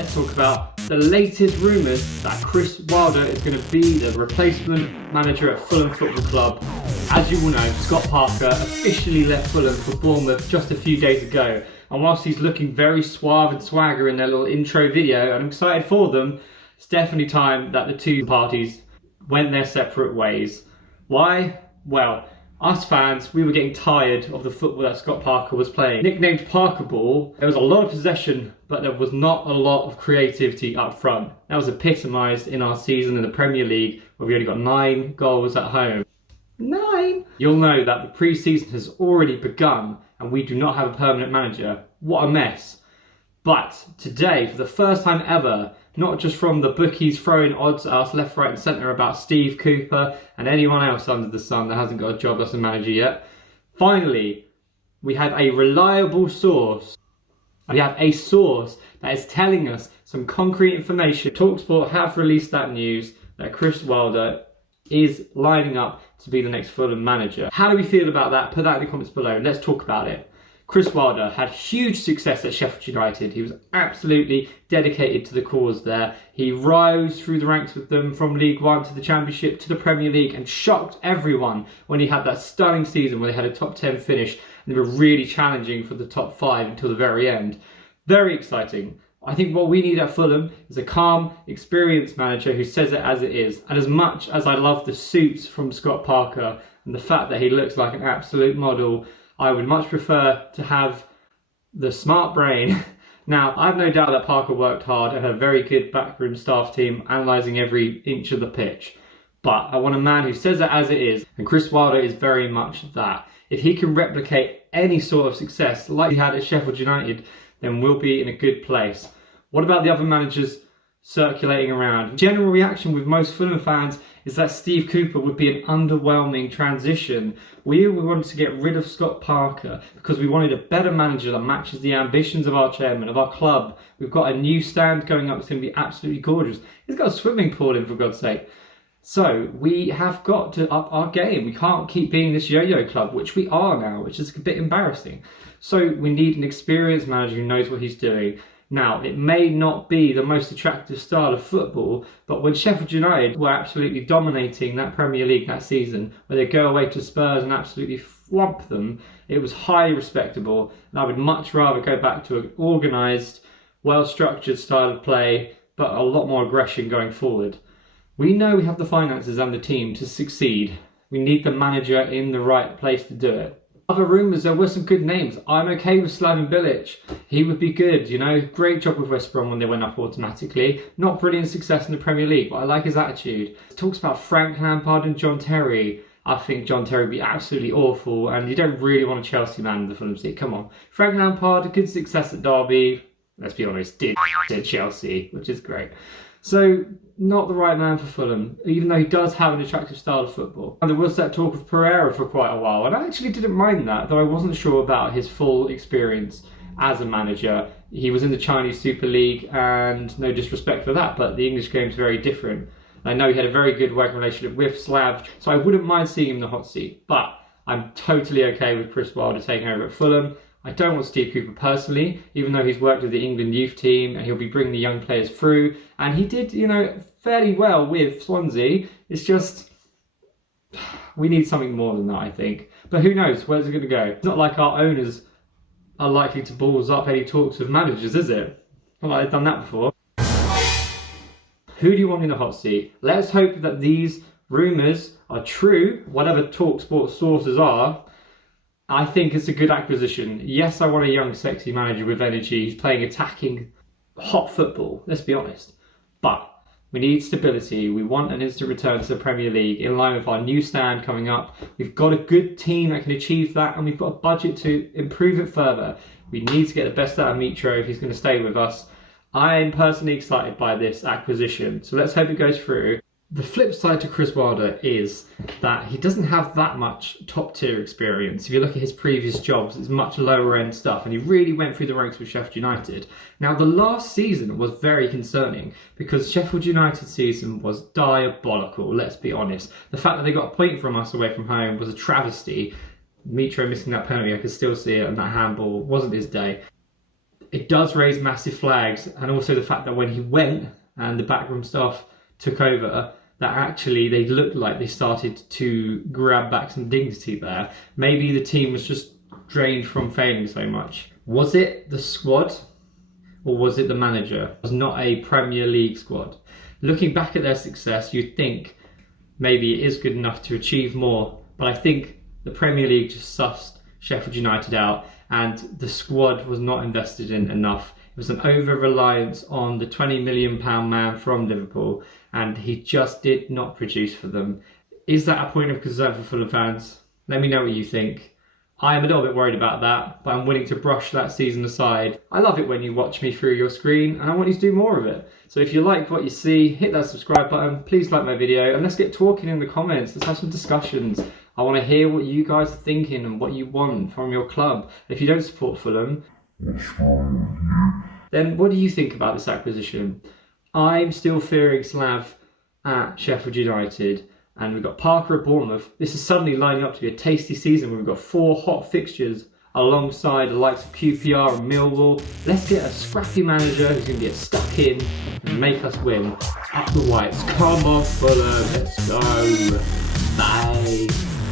let's talk about the latest rumours that Chris Wilder is going to be the replacement manager at Fulham Football Club. As you all know, Scott Parker officially left Fulham for Bournemouth just a few days ago. And whilst he's looking very suave and swagger in their little intro video, and I'm excited for them, it's definitely time that the two parties went their separate ways. Why? Well, us fans, we were getting tired of the football that Scott Parker was playing. Nicknamed Parker Ball, there was a lot of possession, but there was not a lot of creativity up front. That was epitomised in our season in the Premier League, where we only got 9 goals at home. 9? You'll know that the pre-season has already begun, and we do not have a permanent manager. What a mess. But today, for the first time ever, not just from the bookies throwing odds at us left, right and centre about Steve Cooper and anyone else under the sun that hasn't got a job as a manager yet. Finally, we have a reliable source. We have a source that is telling us some concrete information. TalkSport have released that news that Chris Wilder is lining up to be the next Fulham manager. How do we feel about that? Put that in the comments below and let's talk about it. Chris Wilder had huge success at Sheffield United. He was absolutely dedicated to the cause there. He rose through the ranks with them from League One to the Championship to the Premier League and shocked everyone when he had that stunning season where they had a top 10 finish and they were really challenging for the top 5 until the very end. Very exciting. I think what we need at Fulham is a calm, experienced manager who says it as it is. And as much as I love the suits from Scott Parker and the fact that he looks like an absolute model, I would much prefer to have the smart brain. Now, I have no doubt that Parker worked hard and had a very good backroom staff team analysing every inch of the pitch. But I want a man who says it as it is, and Chris Wilder is very much that. If he can replicate any sort of success like he had at Sheffield United, then we'll be in a good place. What about the other managers circulating around? General reaction with most Fulham fans is that Steve Cooper would be an underwhelming transition. We wanted to get rid of Scott Parker because we wanted a better manager that matches the ambitions of our chairman, of our club. We've got a new stand going up that's going to be absolutely gorgeous. He's got a swimming pool in, for God's sake. So we have got to up our game. We can't keep being this yo-yo club, which we are now, which is a bit embarrassing. So we need an experienced manager who knows what he's doing. Now, it may not be the most attractive style of football, but when Sheffield United were absolutely dominating that Premier League that season, where they go away to Spurs and absolutely thwomp them, it was highly respectable. And I would much rather go back to an organised, well-structured style of play, but a lot more aggression going forward. We know we have the finances and the team to succeed. We need the manager in the right place to do it. Other rumours, there were some good names. I'm okay with Slaven Bilic. He would be good, you know. Great job with West Brom when they went up automatically. Not brilliant success in the Premier League, but I like his attitude. It talks about Frank Lampard and John Terry. I think John Terry would be absolutely awful, and you don't really want a Chelsea man in the Fulham seat. Come on. Frank Lampard, good success at Derby. Let's be honest, did Chelsea, which is great. So, not the right man for Fulham, even though he does have an attractive style of football. And there was that talk of Pereira for quite a while, and I actually didn't mind that, though I wasn't sure about his full experience as a manager. He was in the Chinese Super League, and no disrespect for that, but the English game's very different. I know he had a very good working relationship with Slav, so I wouldn't mind seeing him in the hot seat, but I'm totally okay with Chris Wilder taking over at Fulham. I don't want Steve Cooper personally, even though he's worked with the England youth team and he'll be bringing the young players through. And he did, you know, fairly well with Swansea. It's just, we need something more than that, I think. But who knows, where's it going to go? It's not like our owners are likely to balls up any talks with managers, is it? Not like they've done that before. Who do you want in the hot seat? Let's hope that these rumours are true, whatever TalkSport sources are. I think it's a good acquisition. Yes, I want a young, sexy manager with energy. He's playing attacking, hot football, let's be honest. But we need stability. We want an instant return to the Premier League in line with our new stand coming up. We've got a good team that can achieve that, and we've got a budget to improve it further. We need to get the best out of Mitro if he's going to stay with us. I am personally excited by this acquisition, so let's hope it goes through. The flip side to Chris Wilder is that he doesn't have that much top tier experience. If you look at his previous jobs, it's much lower end stuff, and he really went through the ranks with Sheffield United. Now, the last season was very concerning because Sheffield United's season was diabolical, let's be honest. The fact that they got a point from us away from home was a travesty. Mitro missing that penalty, I could still see it, and that handball wasn't his day. it does raise massive flags, and also the fact that when he went and the backroom staff took over, that actually they looked like they started to grab back some dignity there. Maybe the team was just drained from failing so much. Was it the squad or was it the manager? It was not a Premier League squad. Looking back at their success, you'd think maybe it is good enough to achieve more, but I think the Premier League just sussed Sheffield United out, and the squad was not invested in enough. It was an over-reliance on the £20 million man from Liverpool, and he just did not produce for them. Is that a point of concern for Fulham fans? Let me know what you think. I am a little bit worried about that, but I'm willing to brush that season aside. I love it when you watch me through your screen, and I want you to do more of it. So if you like what you see, hit that subscribe button, please like my video, and let's get talking in the comments. Let's have some discussions. I want to hear what you guys are thinking and what you want from your club. If you don't support Fulham, then what do you think about this acquisition? I'm still fearing Slav at Sheffield United, and we've got Parker at Bournemouth. This is suddenly lining up to be a tasty season where we've got 4 hot fixtures alongside the likes of QPR and Millwall. Let's get a scrappy manager who's going to get stuck in and make us win. Up the whites. Come on, Fulham. Let's go. Bye.